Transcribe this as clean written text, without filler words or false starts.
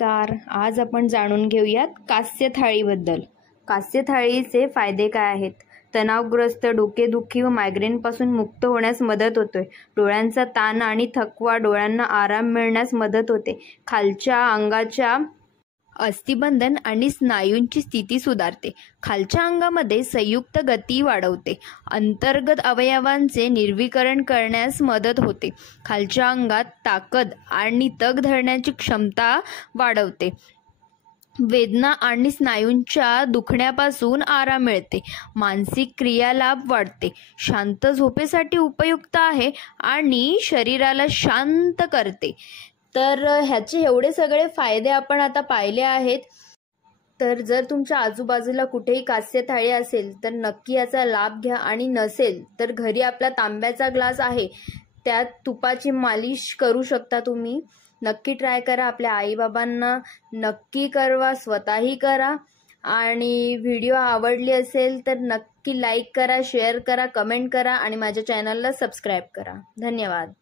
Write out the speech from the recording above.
नमस्कार. आज आपण जाणून घेऊयात कास्य थाळीबद्दल. कास्य थाळीचे फायदे काय आहेत? तणावग्रस्त, डोकेदुखी व मायग्रेनपासून मुक्त होण्यास मदत होते. डोळ्यांचा ताण आणि थकवा, डोळ्यांना आराम मिळण्यास मदत होते. खालच्या अंगाच्या अस्थिबंधन आणि स्नायूंची स्थिती सुधारते. खालच्या अंगामध्ये संयुक्त गती वाढवते. अंतर्गत अवयवांचे निर्विकरण करण्यास मदत होते. खालच्या अंगात ताकद आणि तग धरण्याची क्षमता वाढवते. वेदना आणि स्नायूंच्या दुखण्यापासून आराम मिळते. मानसिक क्रियालाभ वाढते. शांत झोपेसाठी उपयुक्त आहे आणि शरीराला शांत करते. तर ह्याचे एवढे सगळे फायदे आपण आता पाहिले आहेत. तर जर तुमच्या आजूबाजूला कुठेही कास्य थाळी असेल तर नक्की याचा लाभ घ्या, आणि नसेल तर घरी आपला तांब्याचा ग्लास आहे, त्यात तुपाची मालिश करू शकता तुम्ही. नक्की ट्राय करा. आपल्या आईबाबांना नक्की करवा, स्वतःही करा. आणि व्हिडिओ आवडली असेल तर नक्की लाईक करा, शेअर करा, कमेंट करा आणि माझ्या चॅनलला सबस्क्राईब करा. धन्यवाद.